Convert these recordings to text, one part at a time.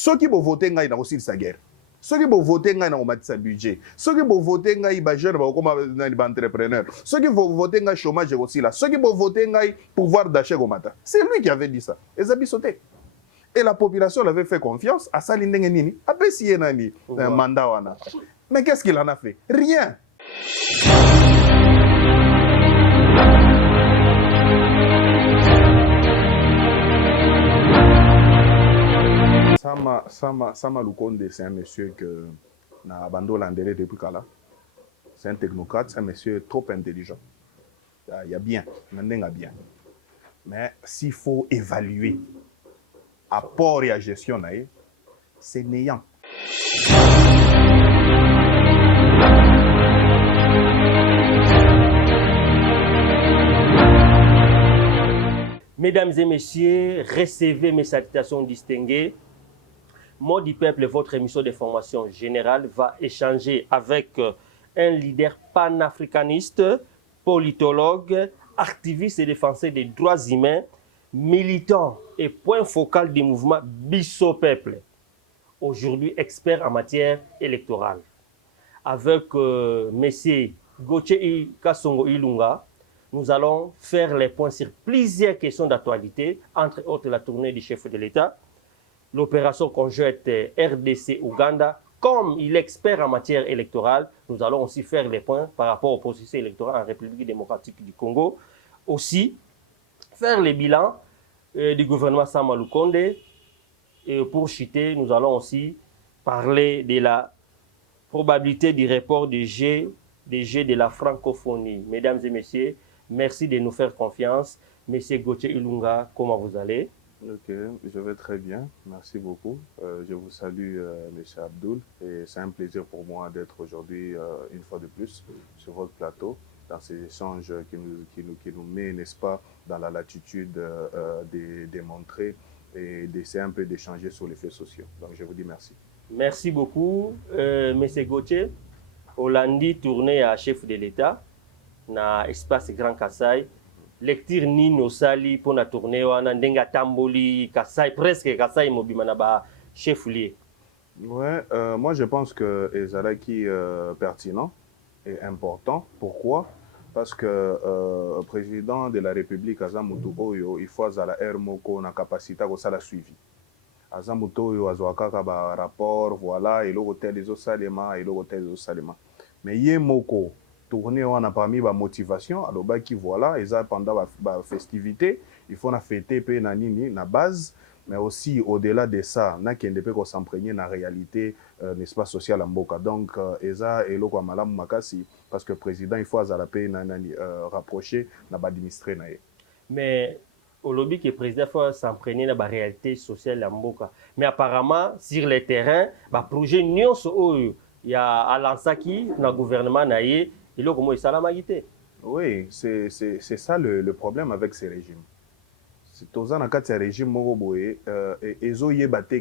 ceux qui vont voter ngai na aussi sa guerre. Ceux qui vont voter ngai na omatisa budget. Ceux qui vont voter ngai ba jeune ba comme na entrepreneur. Ceux qui vont voter ngai chômage aussi là. Ceux qui vont voter ngai pouvoir d'achat au matin. C'est lui qui avait dit ça. Et ça sauté. Et la population l'avait fait confiance à Salindenge Nini. Après si nani mandat wana. Mais qu'est-ce qu'il en a fait? Rien. Sama Lukonde, c'est un monsieur que na bando landere depuis Kala. C'est un technocrate, c'est un monsieur trop intelligent. Il y a bien, il y a bien. Mais s'il faut évaluer apport et à gestion, c'est néant. Mesdames et messieurs, recevez mes salutations distinguées. Mot du peuple, votre émission de formation générale va échanger avec un leader panafricaniste, politologue, activiste et défenseur des droits humains, militant et point focal du mouvement Bisso Peuple, aujourd'hui expert en matière électorale. Avec M. Gauthier Kasongo Ilunga, nous allons faire les points sur plusieurs questions d'actualité, entre autres la tournée du chef de l'État, l'opération conjointe RDC-Ouganda. Comme il est expert en matière électorale, nous allons aussi faire les points par rapport au processus électoral en République démocratique du Congo. Aussi, faire les bilans du gouvernement Sama Lukonde. Et pour chuter, nous allons aussi parler de la probabilité du report des Jeux de la francophonie. Mesdames et messieurs, merci de nous faire confiance. Monsieur Gauthier Ilunga, comment vous allez? Ok, je vais très bien, merci beaucoup. Je vous salue, M. Abdoul, et c'est un plaisir pour moi d'être aujourd'hui, une fois de plus, sur votre plateau, dans ces échanges qui nous met, n'est-ce pas, dans la latitude de démontrer et d'essayer un peu d'échanger sur les faits sociaux. Donc, je vous dis merci. Merci beaucoup, M. Gauthier. Hollandi tourné à chef de l'État, dans l'espace Grand Kassai. Lecture nino sali pour la tournée wana ndenga tamboli Kassai presque Kassai mobimana ba chef lié. Ouais, moi je pense que Ezalaki pertinent et important. Pourquoi? Parce que président de la République Azamutu Oyo, il faut à la Moko na capacité à ça la suivi. Azamutu Oyo azwaka ba rapport, voilà, et le hôtel des Osalema et le hôtel des Osalema. Mais yé Moko tourner on a parmi la motivation alors bah qui voilà et ça pendant la festivité il faut na fêter pe na nini na base mais aussi au-delà de ça na kende pe ko s'imprégner na réalité n'est-ce pas social en mboka donc eza eloko malamu makasi parce que président il faut azala pe na nani rapprocher na ba administrer na ye. Mais au lobby que le président faut s'imprégner na ba réalité sociale en mboka mais apparemment sur le terrain ba projet nyonso oyo ya alansaki na gouvernement na ye. Oui, c'est ça le problème avec ces régimes. C'est aux ces régimes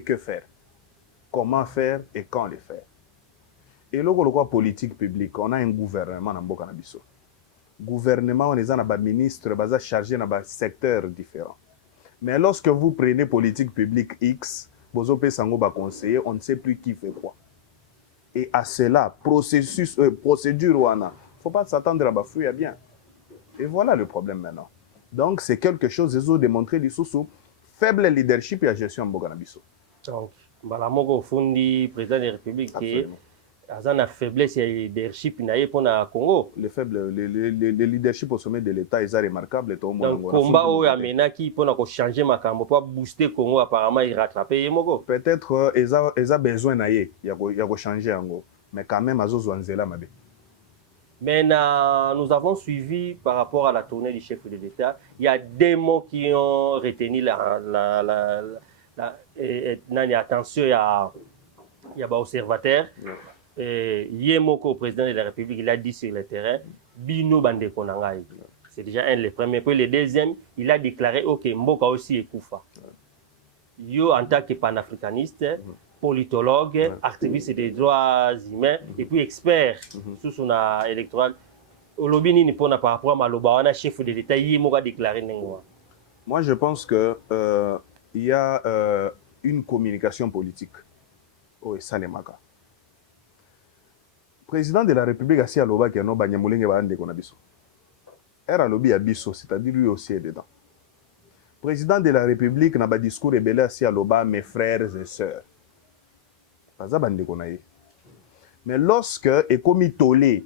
que faire, comment faire et quand les faire. Et là, le politique publique, on a un gouvernement dans Mboka Nabiso. Gouvernement, on est un ministre chargé dans un secteur différent. Mais lorsque vous prenez politique publique X, vous avez conseiller, on ne sait plus qui fait quoi. Et à cela, procédure, il ne faut pas s'attendre à bafouiller bien. Et voilà le problème maintenant. Donc, c'est quelque chose qu'ils ont démontré du sous faible leadership et la gestion de Boganabiso. Donc, Balamoko Fundi, président de la République, qui a une faiblesse de leadership pour le Congo. Le leadership au sommet de l'État est remarquable. Donc, combat où il qui pour changer ma cambo, pour booster le Congo, apparemment, il rattraper. Peut-être ils ont besoin de changer. Mais quand même, ils ont besoin de mais nous avons suivi par rapport à la tournée du chef de l'État, il y a des mots qui ont retenu l'attention, il y a des observateurs. Yemoko, président de la République, il a dit sur le terrain, Bino Bande Konangai. C'est déjà un des premiers. Puis le deuxième, il a déclaré ok, Mboka aussi est Koufa. Yo, en tant que panafricaniste, politologue, activiste des droits humains et puis expert sur son électoral. Olobini ni pona par rapport à Maloba, on a chef de l'État, il m'a déclaré. Moi, je pense que il y a une communication politique. Oh, et ça les maca. Président de la République assis à l'Oba qui a no banyamulenge ba ande konabiso. Era lobby abiso, c'est-à-dire lui aussi est dedans. Président de la République n'a pas discours rebelle assis à l'Oba mes frères et sœurs. Pas ça bande konaye. Mais lorsque et comme tolé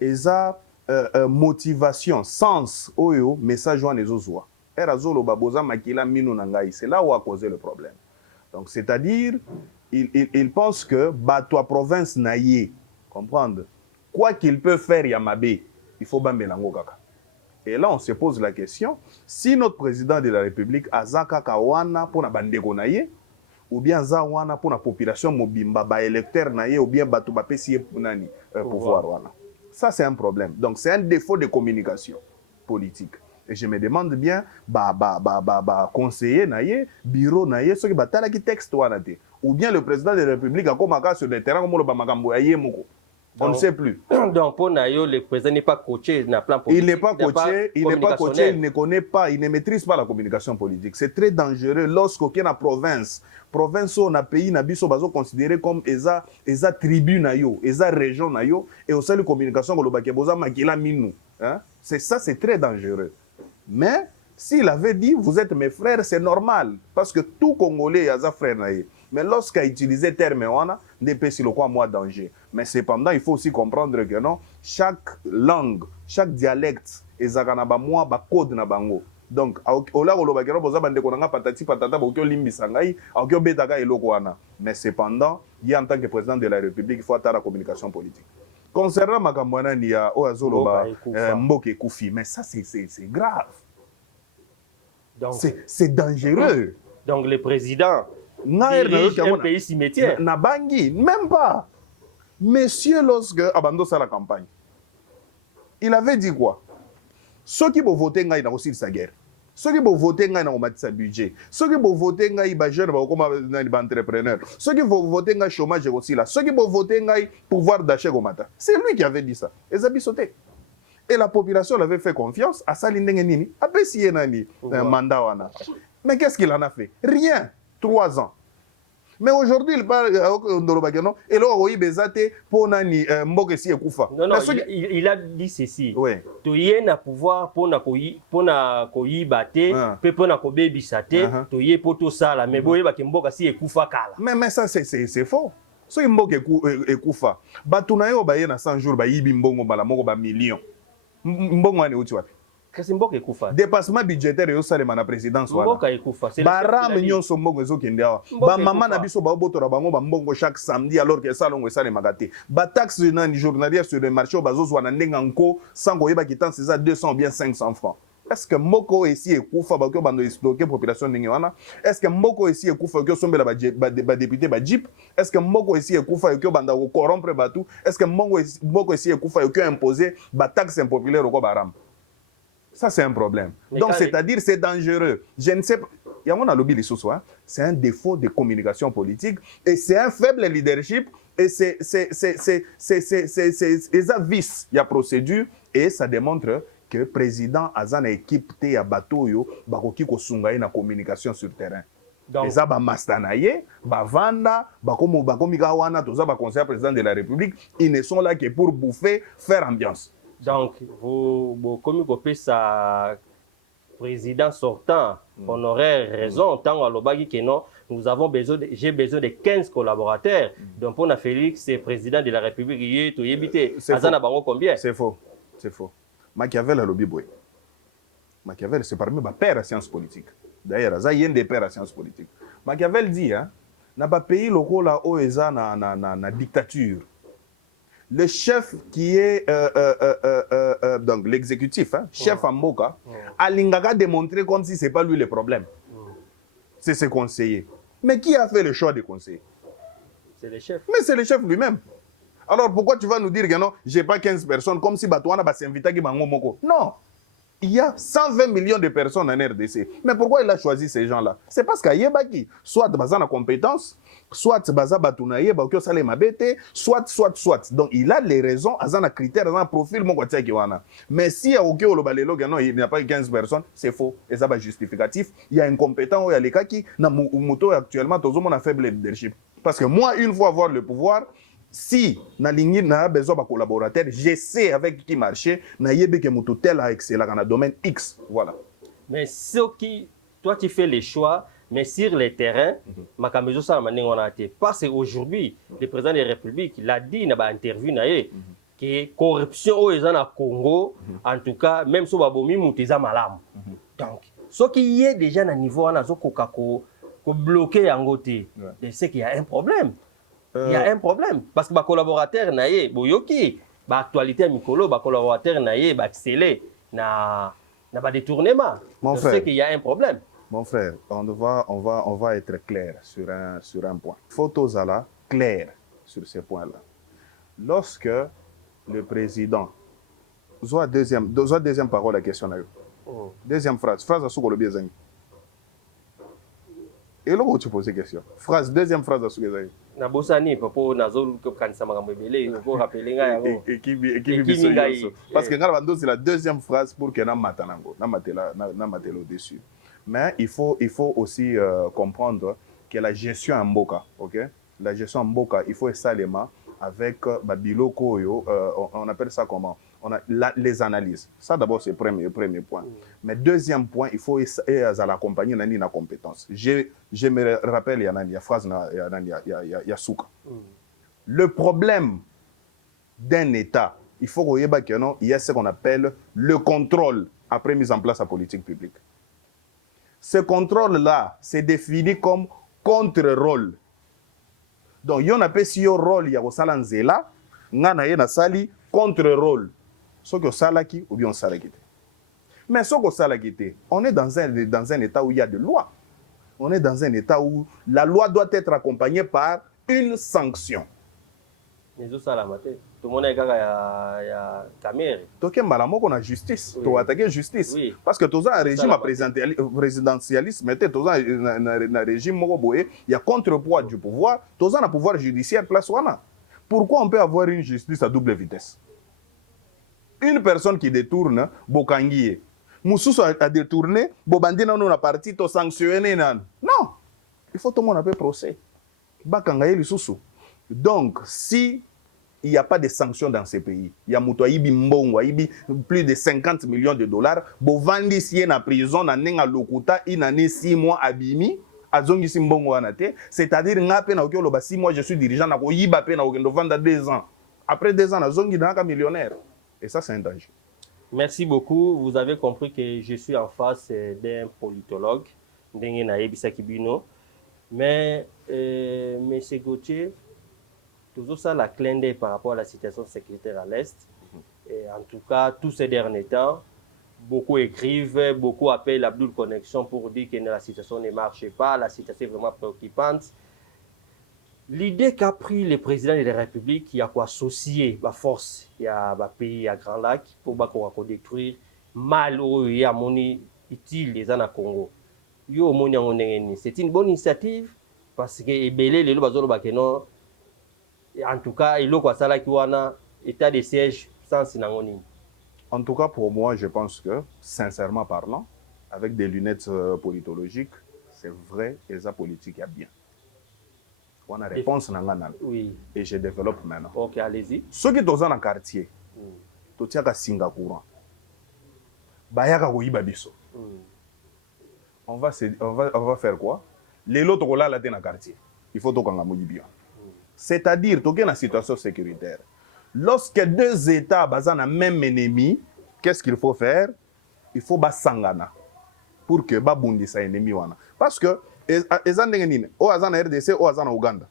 eza motivation, sens oyo message wana ezozwa. Era zolo baboza makila minu nangai, c'est là où a causé le problème. Donc c'est-à-dire il pense que batwa province naye, comprendre. Quoi qu'il peut faire Yamabé, il faut bambelango kaka. Et là on se pose la question, si notre président de la République azaka kawana pour na bandeko naye ou bien zawana pour la population mobimba ba électeur naye ou bien batu ba pesi nani pouvoir wana. Ça, c'est un problème. Donc, c'est un défaut de communication politique. Et je me demande bien, conseiller, bureau, ce qui est le texte, ou bien le président de la République a comme sur le terrain, on ne sait plus. Donc, pour Nayo, le président n'est pas coaché dans le plan Il politique. n'est pas coaché, il ne connaît pas, il ne maîtrise pas la communication politique. C'est très dangereux lorsqu'aucune province on a pays na biso bazo considéré comme eza tribu na yo, eza région na yo et au sein de communication ko lobake boza makila minu, hein? C'est ça, c'est très dangereux. Mais s'il avait dit vous êtes mes frères, c'est normal parce que tout Congolais eza frère na ye. Mais lorsqu'il a utilisé terme wana, ne peut si le quoi moi danger. Mais cependant, il faut aussi comprendre que non, chaque langue, chaque dialecte ezaka na ba moi ba code na bango. Donc, mais cependant, il y a en tant que président de la République, il faut attendre la communication politique. Concernant Makambouana, il y a Mboke Koufi, mais ça c'est grave. C'est dangereux. Donc le président dirige un pays cimetière. Nabangi, même pas. Monsieur, lorsque Abando sa la campagne, il avait dit quoi? Ceux qui vont voter, ils ont aussi sa guerre. Ceux qui vont voter, ils ont sa budget. Ceux qui vont voter, ils sont jeunes, ils sont entrepreneurs. Ceux qui vont voter, ils ont chômage aussi là. Ceux qui vont voter, ils ont pouvoir d'achat au matin. C'est lui qui avait dit ça. Ils ont sauté. Et la population avait fait confiance à Saline Nini, à Pessie Nani, mandat. Mais qu'est-ce qu'il en a fait? Rien. 3 ans. Mais aujourd'hui, il parle et là, il bezate pour nani mboke si ekufa. Non, il a dit ceci. Oui. Tu y es na pouvoir pour na koyi bate, pour na kobe bisate, tu y es pour tout ça là. Mais boye ba mboka si ekufa kala. Mais ça c'est faux. So mboke ekufa. Batu na yo ba ye na 100 jours ba yibi mbongo bala moko ba million. Mbongo ani uti wapi? Kasi mboka ekufa. Dépassement budgétaire yo salema na présidence wana. Mboka ekufa. Baram nyonso mbongo ezokende awa. Ba mama na biso ba botora bango ba mbongo chaque samedi alors que salongo salema gate. Ba taxe na journalière sur le marché bazozwa na ndenga nko sans koyeba quittance c'est 200 ou bien 500 francs. Est-ce que mboko ici ekufa ba ko bando stocker population ndenge wana? Est-ce que mboko ici ekufa ko sombela ba député ba jeep? Est-ce que mboko ici ekufa ko banda ko corrompre batu? Est-ce que mboko ici ekufa ko imposer ba taxe impopulaire ko baram? Ça, c'est un problème. Mais donc, c'est-à-dire, c'est dangereux. Je ne sais pas. Il y a un lobby, c'est un défaut de communication politique et c'est un faible leadership et c'est un vice. Il y a procédure et ça démontre que le président a une équipe qui a bateau qui a une communication sur le terrain. Les aba mastanaye, bavanda, bakomika wana, tous les conseillers président de la République, ils ne sont là que pour bouffer, faire ambiance. Donc, vous communiquez sa président sortant, on aurait raison, tant à l'Obagi que non, j'ai besoin de 15 collaborateurs. Donc, pour Félix, c'est président de la République, c'est faux. C'est faux. Machiavel a lobby boy. Machiavel, c'est parmi mes pères à sciences politiques. D'ailleurs, il y a des pères à sciences politiques. Machiavel dit, hein, n'a pas pays local là où ils ont na dictature. Le chef qui est donc l'exécutif, hein, chef Amboka, Alingaka démontré comme si c'est pas lui le problème. C'est ses conseillers. Mais qui a fait le choix des conseillers? C'est le chef. Mais c'est le chef lui-même. Alors pourquoi tu vas nous dire que non, j'ai pas 15 personnes comme si Batouana va s'inviter à Moko? Non. Il y a 120 millions de personnes en RDC. Mais pourquoi il a choisi ces gens-là? C'est parce qu'il y a soit bazana compétence, soit baza batunaye, ba sale mabete, soit. Donc il a les raisons, azana critères, azana profil mon côté qui wana. Mais si il y a aucun olobalelo non, il n'y a pas 15 personnes, c'est faux. Et ça va justificatif. Il y a incompétent, il y a les cas qui na muto actuellement tout le monde a faible leadership. Parce que moi une fois avoir le pouvoir, si na ligne na besoin de collaborateurs, j'essaie avec qui marcher, na yebe que muto tel a excellent dans le domaine X, voilà. Mais ce qui, toi tu fais les choix, mais sur les terrains, makamezo ça mané on a été. Parce qu'aujourd'hui, le président de la République l'a dit dans une interview que corruption au na Congo, en tout cas même si babomi muteza malam. Donc, ce qui est déjà à niveau on a zo ko bloqué en côté, c'est qu'il y a un problème. Il y a un problème parce que les collaborateurs naïe boyoki ba actualité mikolo ba collaborateurs naïe ba accélé na ba détournement. Mon Je frère, sais qu'il y a un problème. Mon frère, on va être clair sur un point. Photos à la clair sur ces points-là. Lorsque le président soit deuxième parole à la question deuxième phrase à ce que le bien. Et là où tu poses question. Deuxième phrase à ce que Na bosani papo nazol ko kanisa makambo ebele ko rappeler nga yango. Parce que ngala c'est la deuxième phrase pour que na matanango na matela au-dessus. Mais il faut aussi comprendre que la gestion en Mboka, ok? La gestion en Mboka, il faut essayer avec Babiloko, on appelle ça comment? On a les analyses. Ça d'abord c'est le premier point. Mais deuxième point, il faut essayer à l'accompagner dans la compétence. Je me rappelle, il y a une phrase, il y a Souka. Le problème d'un État, il faut qu'il y a ce qu'on appelle le contrôle après mise en place de la politique publique. Ce contrôle-là, c'est défini comme contre-rôle. Donc, il y a un rôle, il y a un zéla, il y a un contre-rôle. Ce que salaki ou bien salaki. Mais ce que salaki, on est dans un état où il y a de loi. On est dans un état où la loi doit être accompagnée par une sanction. Mais ça la maté. Tout le monde est ya caméra. Donc malamo qu'on a justice, tu attaquer justice. Parce que tous un régime présidentialiste, mais tous un régime mogoboé, il y a contrepoids du pouvoir, tous un pouvoir judiciaire place wana. Pourquoi on peut avoir une justice à double vitesse? Une personne qui détourne, bokangié. Moussous a détourné, bobandina non a parti, to sanctionné nan. Non, il faut tout le monde a fait procès. Bakangaye li sousou. Donc, si il n'y a pas de sanctions dans ces pays, il y a Moutouaïbi Mbongo, plus de 50 millions de dollars, bovandi si en prison, na nenga lokuta, il a 6 mois abimi, azongi si Mbongo anate, c'est-à-dire nga pe na okyo loba 6 mois je suis dirigeant, na ko yiba pe na okendo vanda 2 ans. Après 2 ans, na zongi na ka millionnaire. Et ça, c'est un danger. Merci beaucoup. Vous avez compris que je suis en face d'un politologue, Ndenge Nayebi Kibino. Mais, M. Gauthier, toujours ça, la clin d'œil par rapport à la situation sécuritaire à l'Est. Et en tout cas, tous ces derniers temps, beaucoup écrivent, beaucoup appellent Abdoul Connexion pour dire que la situation ne marche pas, la situation est vraiment préoccupante. L'idée qu'a pris le président de la République, il y a quoi associer la force, il y a un pays à Grand Lac pour détruire mal il y a moni utile les au Congo. C'est une bonne initiative parce que les en tout cas, il y a un état de siège sans sinangoni. En tout cas, pour moi, je pense que, sincèrement parlant, avec des lunettes politologiques, c'est vrai que la politique est bien. On a réponse oui. Et je développe maintenant. Ok, allez-y. Ceux qui sont dans le quartier, tu tiens à Singapour. On va faire quoi? Les autres sont là dans le quartier. Il faut que nous bien. C'est-à-dire, tu es dans une situation sécuritaire. Lorsque deux États sont le même ennemi, qu'est-ce qu'il faut faire? Il faut sangana pour que babundi sa ennemi wana. Parce que ezan ndengenine, o azana RDC, o azana Uganda,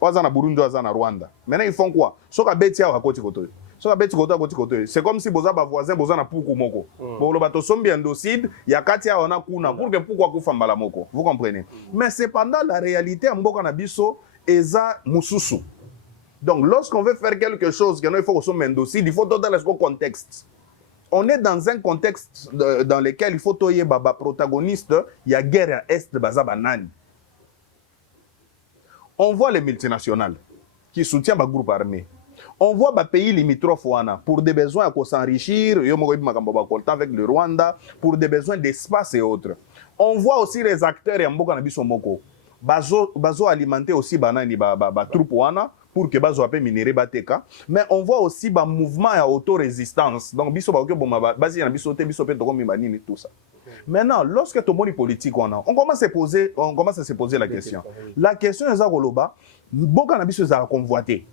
o azana Burundi, o azana Rwanda. Maintenant ils font quoi? Soka betia wa koti koto. Soka beti koto. C'est comme si boza ba voisin boza na puku moko. Bon le bato sombi endocide, ya kati ya ona kuna pour que pourquoi ku fambala moko. Vous comprenez? Mais cependant la réalité mboka na biso eza mususu. Donc lorsqu'on veut faire quelque chose, il faut qu'on soit endocide, il faut donner le contexte. on est dans un contexte dans lequel il faut toyer baba protagoniste, il y a guerre à est de Bazabanani. On voit les multinationales qui soutiennent le groupe armé. On voit les pays limitrophes pour des besoins à s'enrichir, avec le Rwanda, pour des besoins d'espace et autres. On voit aussi les acteurs et Mboka Nabisomoko. Bazo alimenter aussi banani troupes pour que bazo appelle minéré bateka. Mais on voit aussi un mouvement à auto-résistance. Donc biso ba basi na biso te biso pe to banini tout ça. Maintenant, lorsque tout le monde est politique, on commence à se poser la question. La question est Zagoloba, Mboka Nabiso a convoité.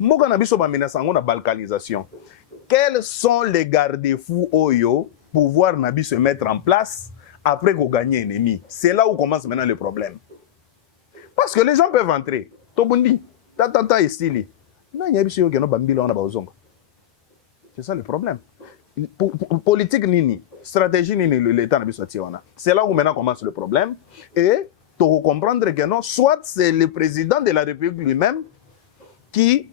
Mboka Nabiso a menacé la balkanisation. Quels sont les garde-fous Oyo pour pouvoir se mettre en place après qu'on gagne un ennemi? C'est là où commence maintenant le problème. Parce que les gens peuvent entrer. Tobundi, tata et stili. Non, il y a des gens qui ont bambila on a bazonga. C'est ça le problème. Politique nini, stratégie nini l'État n'a pas. C'est là où maintenant commence le problème. Et tu comprendre que non, soit c'est le président de la République lui-même qui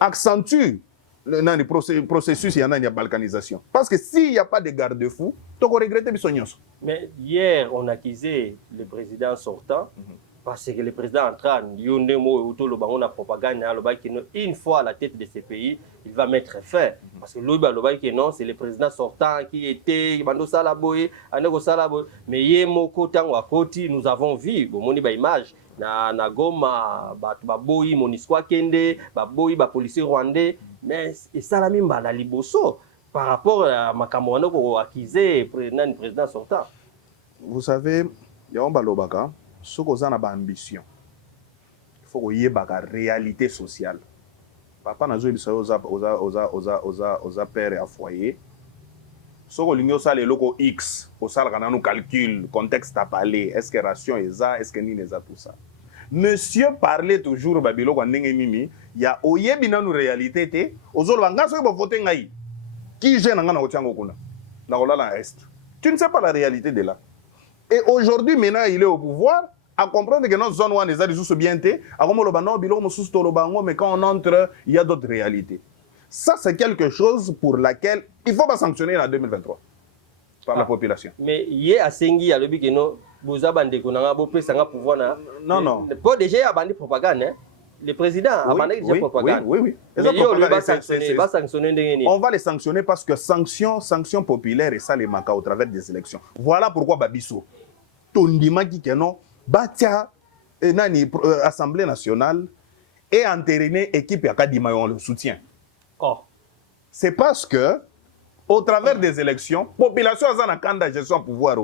accentue le processus de balkanisation. Parce que s'il n'y a pas de garde-fou, tu vas regretter Bissognos. Mais hier, on accusait le président sortant. Parce que le président entra on a propagande, une fois à la tête de ce pays, il va mettre fin. Parce que non, c'est le président sortant qui était mais nous avons vu image na Goma baboyi moniswa kende baboyi ba policier rwandais, mais ça la mimba la liboso par rapport à makamwana ko accuser président sortant. Vous savez, il y a un balobaka. Ce qu'on a ambition, il faut qu'il y ait une réalité sociale. Papa n'a jamais dit aux pères à foyer. Ce qu'on a ça les locaux X, au salle qu'on a nos calculs, contexte à parler, est-ce que ration est ça, est-ce que ni n'est ça tout ça. Monsieur parlait toujours babilo quand mimi, il y a oye bina nous réalité té, aux autres langages que vous votez ngai, qui gêne ngana otiango kuna, na olala est. Tu ne sais pas la réalité de là. Et aujourd'hui, maintenant, il est au pouvoir, à comprendre que notre zone où on est allé sous bien té, à comment le banon bilo mo sous tolobango, mais quand on entre, il y a d'autres réalités. Ça, c'est quelque chose pour laquelle il faut pas sanctionner en 2023 par la population. Mais hier à Sengi, à l'objet que nous, vous avez bandé qu'on a beau président pouvoir na. Non, non. Pour déjà il a bandé propagande, hein. Le président a bandé déjà propagande. Oui. On va les sanctionner parce que sanction populaire et ça les manque au travers des élections. Voilà pourquoi Babiso, Tondima qui non, Batia, Assemblée nationale et entériné équipe Akadima on le soutient. Oh. C'est parce que au travers des élections, population a un candidat de gestion pouvoir.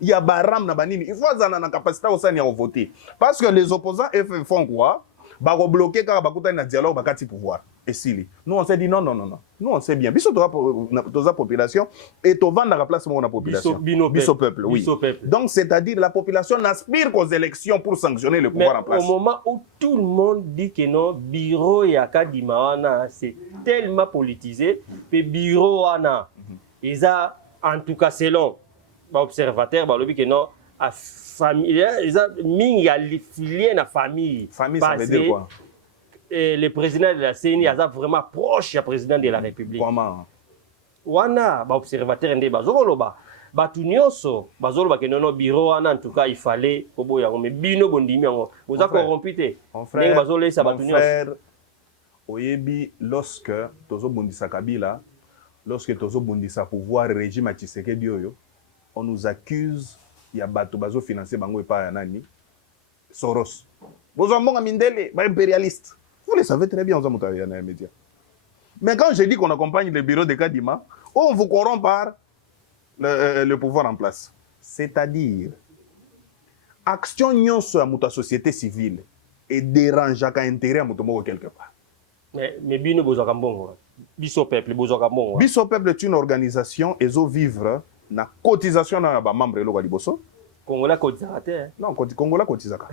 Il y a Baram na banini, il faut avoir la capacité de voter. Parce que les opposants font quoi? Bah bloquer car bah un dialogue bah quatre pouvoir. Et si nous on s'est dit non. Nous on sait bien. Biso la population et to vendre la place mon population. Biso peuple, oui. Donc c'est-à-dire la population n'aspire qu'aux élections pour sanctionner le pouvoir en place. Au moment où tout le monde dit que non, bureau et Akadima c'est tellement politisé que bureau ana ils a en tout cas selon observateur bah le que non à famille ils a mis affilié na famille. Famille ça veut dire quoi? Et le président de la CENI est vraiment proche du président de la République. Comment? Wana ba observateur ndé bazoloba batu nyonso bazoloba que non bureau wana en tout cas il fallait kobo yango mais bino bondimi yango vous a corrompu té ndenge bazolesa batu nyonso oyebi lorsque tozo bondisa Kabila lorsque tozo bondisa pouvoir régime à Tshisekedi oyo on nous accuse ya bato bazo financer bango epa ya nani Soros bozo mbonga mindele ba impérialiste. Vous le savez très bien, on a les médias. Mais quand je dis qu'on accompagne le bureau de Kadima, on vous corrompt par le pouvoir en place. C'est-à-dire, action nyonso sur la société civile et dérange à intérêt à quelque part. Mais bino bozakambongo. Biso peuple bozakambongo. Biso peuple est une organisation et zo vivre na cotisation na ba membre lo liboso. Congolais cotisaka. Non, Congolais cotisaka.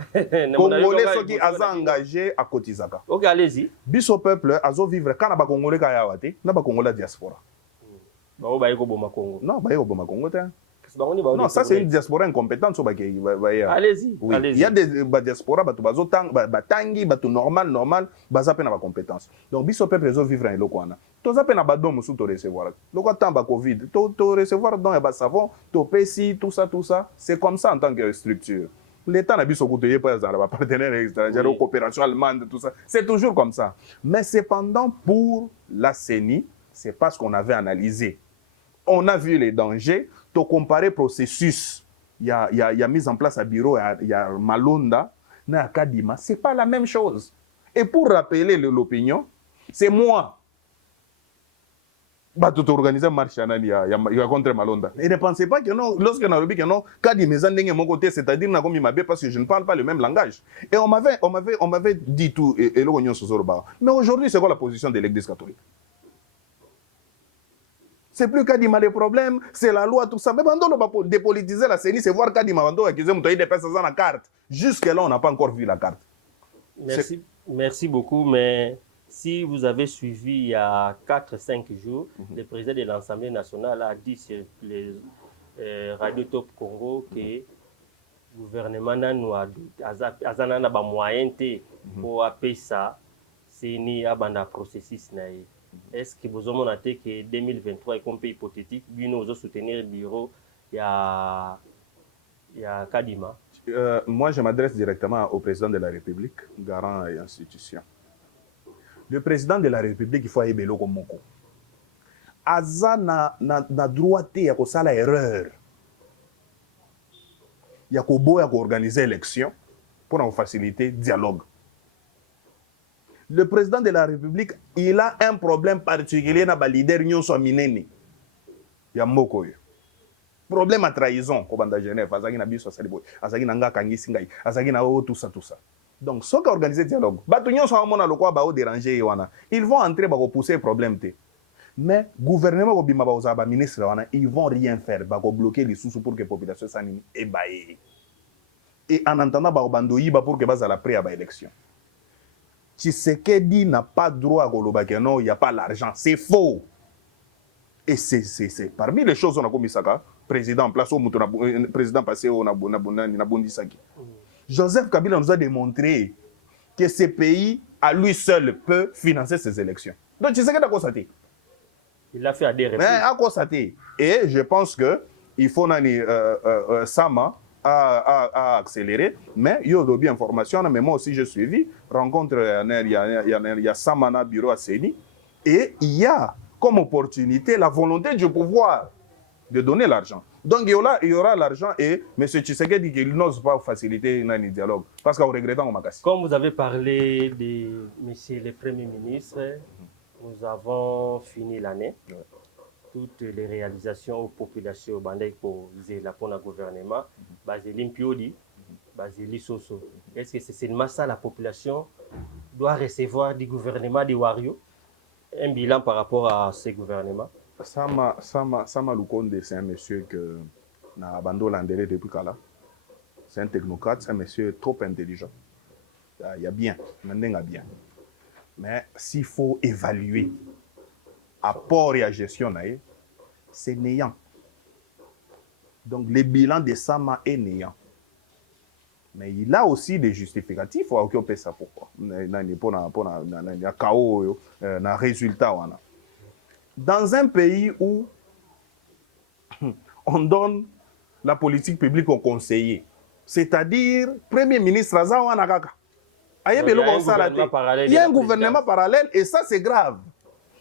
Congolais ceux qui sont engagés à cotisaka. OK, allez-y. Biso peuple azo vivre quand ba Congolais ka yawate, na ba Congolais diaspora. Ba yeko boma Congo. Non, ba yeko boma Congo te. Non, ça c'est une diaspora incompétente. Allez-y. Oui. Allez-y. Il y a des diasporas, batangi, normal, baza pe na ba compétence. Donc biso peuple zo vivre en lokwana. To za pe na ba dom sous to recevoir. Loko tamba Covid, to recevoir don e ba savon, to pesi, tout ça, c'est comme ça en tant que structure. L'État n'a biso kouteye pas za ba partenaires étrangers, coopération allemande, tout ça. C'est toujours comme ça. Mais cependant pour la CENI, c'est parce qu'on avait analysé. On a vu les dangers, to comparer processus. Il y a mis en place à bureau, il y a Malonda, na Kadima, c'est pas la même chose. Et pour rappeler l'opinion, c'est moi. Bah, tout organiser marche contre Malonda. Et ne pensez pas que non, lorsque on a dit que non, Kadima est mon côté, c'est-à-dire parce que je ne parle pas le même langage. Et on m'avait dit tout, et l'Union Sozorba. Mais aujourd'hui, c'est quoi la position de l'Église catholique? C'est plus Kadima les problèmes, c'est la loi, tout ça. Mais on va dépolitiser la CENI, c'est voir Kadima accuser des personnes dans la carte. Jusque-là, on n'a pas encore vu la carte. Merci beaucoup, mais si vous avez suivi il y a 4-5 jours, le président de l'Assemblée nationale a dit sur les Radio Top Congo que le gouvernement a moyen pour appeler ça, CENI a un processus. Est-ce que vous avez noté que 2023 est un peu hypothétique? Nous allons soutenir le bureau, il y a Kadima. Moi, je m'adresse directement au président de la République, garant et institution. Le président de la République, il faut aimer le Moko. Aza na droité à faire la erreur. Il y a organiser l'élection pour faciliter le dialogue. Le président de la République, il a un problème particulier dans le leader Union Sominene. Il y a Moko. Problème à trahison, comme dans Genève, Azagi na biso saliboy, Azagi na nga kangi singai, Azagi na tout ça. Donc, ce qui organise le dialogue, ils vont entrer pour pousser le problème. Mais le gouvernement, ministre, ils ne vont rien faire, ils vont bloquer les sous pour que la population s'anime. Et en entendant, ils vont pour que la pré à l'élection. Tshisekedi n'a pas droit à non, il n'y a pas l'argent. C'est faux. Et c'est parmi les choses qu'on a commis ça, président en place, président passé au Nabondisaki. Joseph Kabila nous a démontré que ce pays, à lui seul, peut financer ses élections. Donc Tshisekedi a constaté. Il a fait à des reprises. A constaté. Et je pense qu'il faut Sama à accélérer, mais il y a d'autres informations, mais moi aussi j'ai suivi, rencontre, il y a Samana bureau à Séni, et il y a comme opportunité la volonté du pouvoir de donner l'argent. Donc il y aura l'argent et M. Tshisekedi dit qu'il n'ose pas faciliter le dialogue, parce qu'en regrettant, on m'a cassé. Comme vous avez parlé de M. le Premier ministre, nous avons fini l'année. Toutes les réalisations aux populations pour le gouvernement, basé l'impiodi, basé l'issoso. Est-ce que c'est seulement ça la population doit recevoir du gouvernement de Wario? Un bilan par rapport à ce gouvernement? Sama Lukonde, c'est un monsieur que n'a abandonné depuis Kala. C'est un technocrate, c'est un monsieur trop intelligent. Il y a bien, maintenant bien. Mais s'il faut évaluer apport et à gestion, c'est néant. Donc le bilan de Sama est néant. Mais il a aussi des justificatifs. Il faut occuper ça pourquoi. Il y a chaos, un résultat. Dans un pays où on donne la politique publique aux conseillers, c'est-à-dire Premier ministre Azawanagaka. Il y a un gouvernement parallèle et ça c'est grave.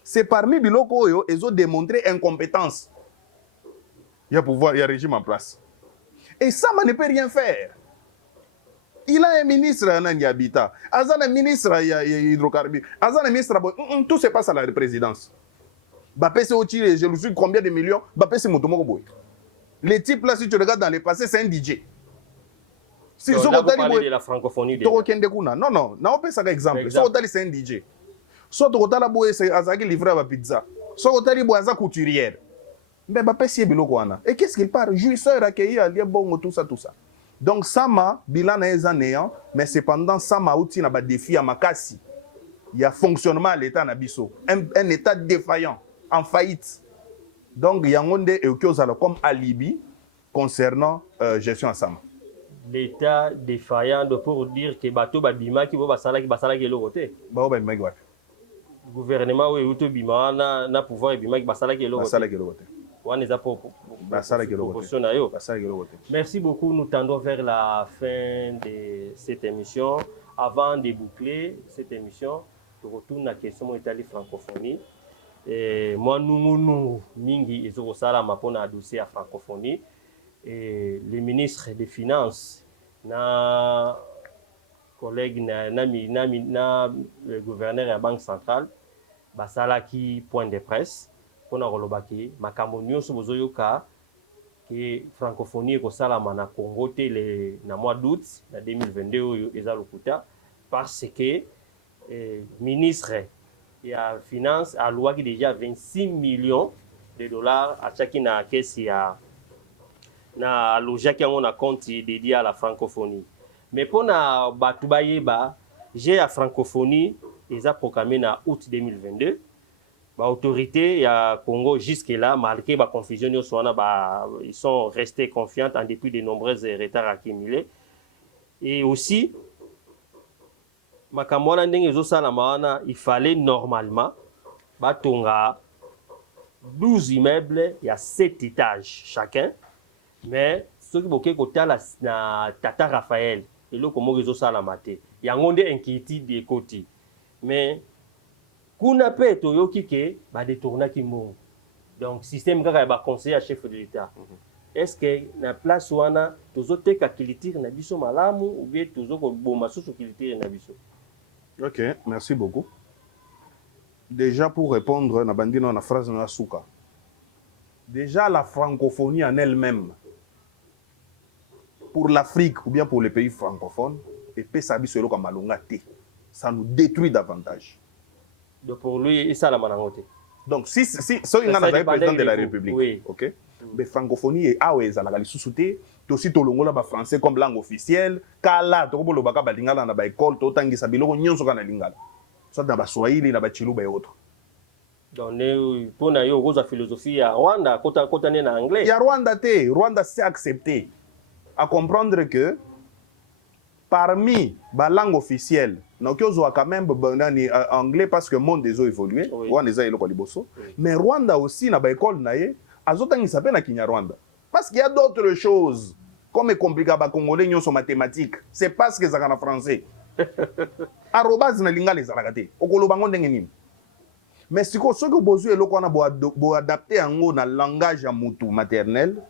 C'est parmi les locaux, ils ont démontré incompétence. Il y a pouvoir, il y a régime en place. Et ça, ne peut rien faire. Il a un ministre en habitat. Azan un ministre hydrocarbures. Azan un ministre tout se passe à la présidence. Bapé c'est au Chili, je le suis combien de millions. Bapé c'est Motomokoboy. Les types là, si tu regardes dans les passés, c'est un DJ. Si vous parlez de la francophonie. Non, non, on peut ça exemple. C'est un DJ. Soit tu as boye c'est Azaki livré à pizza. Soit tu as boye Azaki couturière. Mais Bapé c'est bilokwana. Et qu'est-ce qu'il parle? Jouisseur accueilli à bon tout ça. Donc Sama bilan est néant, mais cependant Sama outil n'a pas défi à Makassi. Il y a fonctionnement à l'état nabiso, un état défaillant, en faillite. Donc il y a un monde comme alibi concernant gestion ensemble. L'État défaillant pour dire que bateau babima qui va basala qui l'autre côté. Gouvernement oui auto bima na pouvoir bima qui basala qui l'autre côté. On est à proposition na yo. Merci beaucoup, nous tendons vers la fin de cette émission. Avant de boucler cette émission, je retourne à la question de l'Italie francophonie. Moi nous mingi ezoko sala mapona dossier à francophonie. Et les ministres des Finances, na collègue na le gouverneur de la Banque centrale, basala qui point de presse pour na rolobaki makambo nyonso bozoyoka que francophonie ko sala na Congo te na mois d'août na 2022 oyo eza lokuta parce que ministre ya finance a loi qui déjà 26 millions de dollars à chaque na caisse ya na logique on a compte dédié à la francophonie. Mais pour na batubayeba, j'ai la francophonie ils a proclamé na août 2022. Ba autorité ya Congo jusque là malgré ba confusion ils sont restés confiants en dépit de nombreux retards accumulés. Et aussi makamona ndenge zo sala maana il fallait normalement batonga 12 immeubles, il y a 7 étages chacun. Mais ce qui est kotala na Tata Raphaël et le comment réseau ça la maté il y a ngonde inquiétude des côtés mais kuna pe to yoki ke ba détourna ki mo donc système kaka ba conseiller chef de l'État est-ce que na place wana tozote ka kilitire na biso malamu ou bien tozoko boma soso kilitire na biso. OK, merci beaucoup. Déjà pour répondre na bandino na phrase na suka. Déjà la francophonie en elle-même pour l'Afrique ou bien pour les pays francophones, et ça nous détruit davantage. Donc pour lui, ça la manangote. Donc si il y a un président de la République, oui. OK, mais francophonie est ah ouais, ça la sous-souté, aussi to longola ba français comme langue officielle, kala to bolo baka ba lingala na ba école to tangi sa biloko nyonso kana lingala. Ça dans ba swahili na ba chiluba et autres. Donc pour na yo la philosophie ya Rwanda kota na anglais. Il y a Rwanda c'est accepté. À comprendre que parmi la langue officielle, nous avons quand même anglais parce que le monde a évolué, mais Rwanda aussi, dans l'école, il s'appelle Kinyarwanda. Parce qu'il y a d'autres choses, comme les compliqué à Congolais, sont mathématiques, c'est parce que c'est en français. Arrobas na linga les aragate, okolobango ndenge. Mais si vous avez besoin de adapter en langage maternel,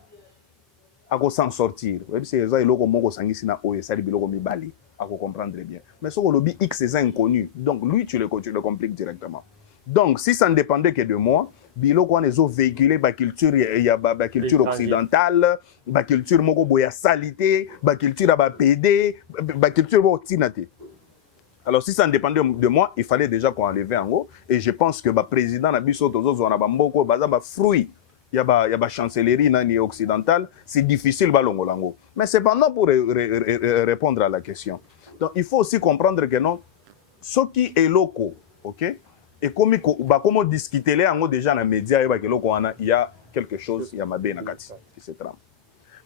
à s'en sortir. C'est ça il faut sangisi oye ça biloko mibali à comprendre bien. Mais ce que le X est inconnu. Donc lui tu le compliques directement. Donc si ça ne dépendait que de moi, biloko on les véhiculer ba culture ba culture occidentale, ba culture moko boya salité, ba culture ba PD, ba culture bo tinate. Alors si ça ne dépendait de moi, il fallait déjà qu'on enlevait en haut et je pense que ba président na biso tozo na ba mboko baza ba fruit. Il y a la chancellerie occidentale, c'est difficile. Mais cependant, pour répondre à la question, donc, il faut aussi comprendre que non, ce qui est local, ok, et comme on discute déjà dans les médias, il y a quelque chose, il y a ma qui se trame.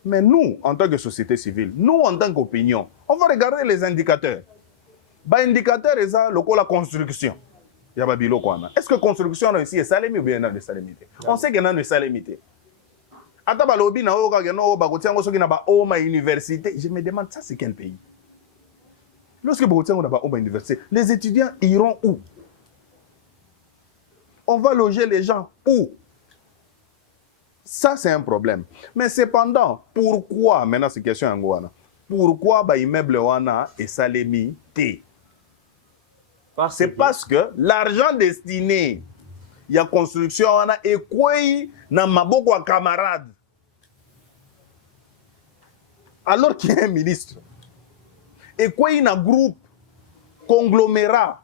Mais nous, en tant que société civile, nous, en tant qu'opinion, on va regarder les indicateurs. Les indicateurs, c'est la construction. Est-ce que la construction ici est salémée ou bien non est salémée? On sait qu'il y a une salémité. Je me demande, ça c'est quel pays? Lorsque vous êtes à l'université, les étudiants iront où? On va loger les gens où? Ça c'est un problème. Mais cependant, pourquoi, maintenant c'est question en pourquoi l'immeuble est salémité? C'est parce que l'argent destiné à la construction est quoi dans maboko à camarades. Alors qu'il y a un ministre. Et quoi dans un groupe conglomérat.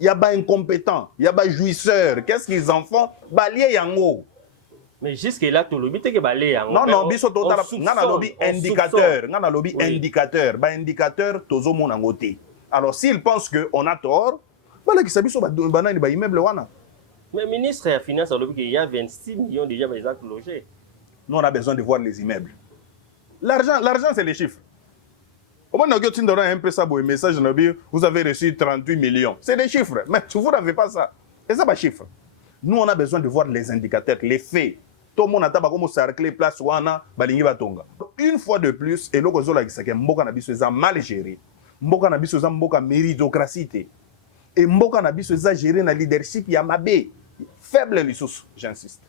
Il y a des incompétents, il y a des jouisseurs. Qu'est-ce qu'ils en font? Balier yango. Mais jusque là, tu l'as que balier yango. Non, biso total. Ngana lobby indicateur. Ngana lobby indicateur. Ba indicateur tozo mon angoté. Alors, s'ils pensent qu'on a tort, voilà qui s'habille sur immeuble. Mais le ministre des Finances a dit qu'il y a 26 millions déjà logés. Nous, on a besoin de voir les immeubles. L'argent, c'est les chiffres. Au moins, tu donnes un peu ça, un message, vous avez reçu 38 millions. C'est des chiffres, mais vous n'avez pas ça. Et ça, pas chiffre. Nous, on a besoin de voir les indicateurs, les faits. Tout le monde a comme cercle, place, wana, balingi batonga. Une fois de plus, et l'autre chose, c'est que Mboka Nabiso est mal géré. Mboka Nabiso est Mboka méritocratie. Et Mboka Nabiso est géré dans le leadership, il y a Mabé. Faible les sous, j'insiste.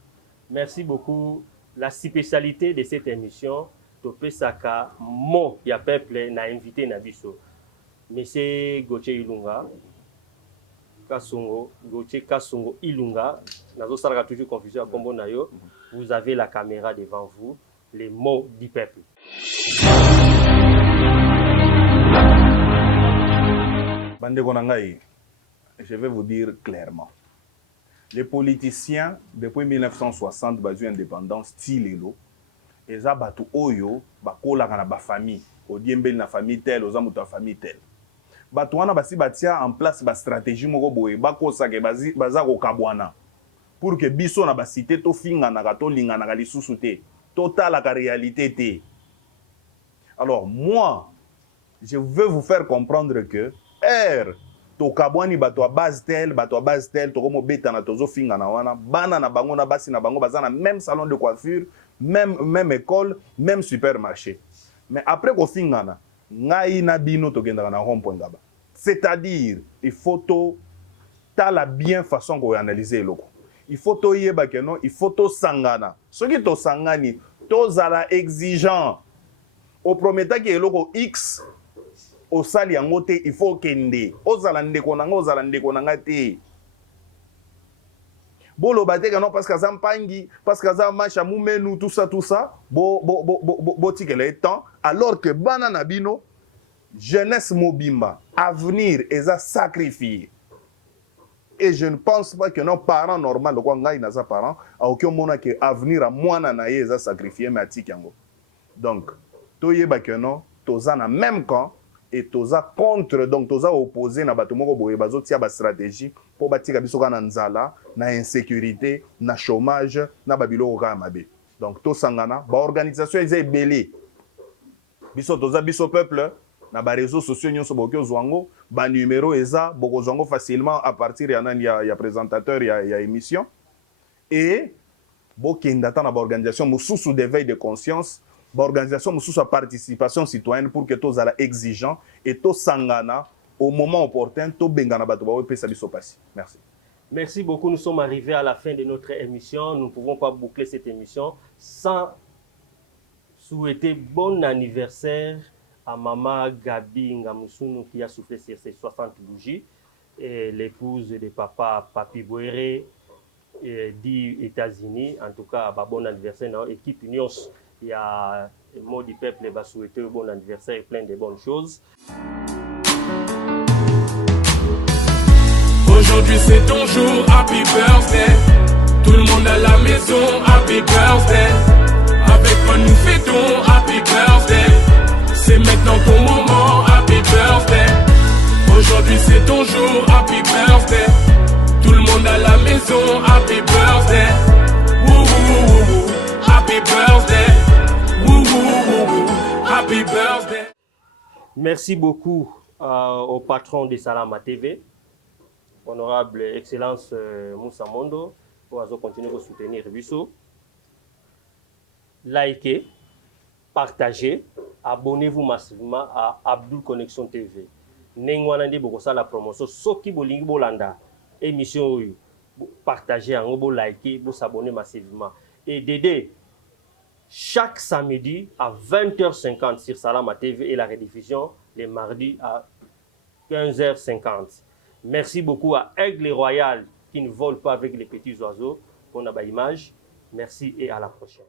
Merci beaucoup. La spécialité de cette émission, Topé Saka, Mo, il y a peuple, n'a invité Nabiso. Monsieur Gauthier Ilunga, Gauthier Kasongo Ilunga, Nazo Sarga toujours confusion à Kombo Nayo. Vous avez la caméra devant vous, les mots du peuple. Bande Konangaï, je vais vous dire clairement. Les politiciens, depuis 1960, basu indépendance, style et ça batu oyo, bakola kana ba famille, odiembel na famille telle, ozamuta famille telle. Batu wana basi batia en place ba stratégie moko boye, bakosa ke baza ko kabwana. Pour que biso na ba cité to finga na to linga na lisusu te, total la réalité te. Alors moi, je veux vous faire comprendre que to kabwani bato a base tel, to komo beta na tozo finga na wana, bana na bango na basi na bango bazana même salon de coiffure, même école, même supermarché. Mais après ko finga na, ngai na bino to genda na rond-point gaba. C'est-à-dire, il faut to ta la bien façon ko analyser loko. Il faut to yeba que non, il faut to sangana. Ce qui to sangani, to zala exigeant. Au prometa ki loko X au sali yango te, il faut kende. Ozala ndeko nanga te. Bolo bateka non parce que ça mpangi, parce que ça macha moumenu tout ça bo tikele temps alors que banana bino jeunesse mobimba, avenir eza sacrifié. Et je ne pense pas que nos parents normal quoi ngai na sa parents a aucun moment que avenir à mwana na ye eza sacrifié mais atik yango. Donc toyeba que non, toza na même camp et toza contre, donc toza opposé na bato moko boye bazo tia ba stratégie pour batika biso kana nzala na insécurité na chômage na babilo ka mabe. Donc to sangana ba organisation eza ebele biso toza biso peuple na ba réseaux sociaux nyonso bokyo zwango ba numéro eza boko zwango facilement à partir ya présentateur ya émission et bokenda ta na ba organisation mususu d'éveil de conscience. L'organisation de participation citoyenne pour que tous soient exigeants et tous sangana au moment opportun, tous bengana batuba et ça se passe. Merci. Merci beaucoup. Nous sommes arrivés à la fin de notre émission. Nous ne pouvons pas boucler cette émission sans souhaiter bon anniversaire à Maman Gabi Ngamusunu qui a soufflé sur ses 60 bougies et l'épouse de papa Papi Boere des États-Unis. En tout cas, bon anniversaire dans l'équipe Union. Il y a le mot du peuple va souhaiter un bon anniversaire et plein de bonnes choses. Aujourd'hui c'est ton jour, happy birthday. Tout le monde à la maison, happy birthday. Avec moi nous fêtons, happy birthday. C'est maintenant ton moment, happy birthday. Aujourd'hui c'est ton jour, happy birthday. Tout le monde à la maison, happy birthday. Woo, happy birthday. Happy birthday. Merci beaucoup au patron de Salama TV, honorable Excellence Moussa Mondo, pour continuer à soutenir Bisso. Likez, partagez, abonnez-vous massivement à Abdul Connexion TV. Nengwanandi bokosa la promotion, soki bolingi bolanda émission partagez, likez, vous abonnez massivement. Et Dédé, chaque samedi à 20h50 sur Salama TV et la rediffusion les mardis à 15h50. Merci beaucoup à Aigle Royal qui ne vole pas avec les petits oiseaux. On a l'image. Merci et à la prochaine.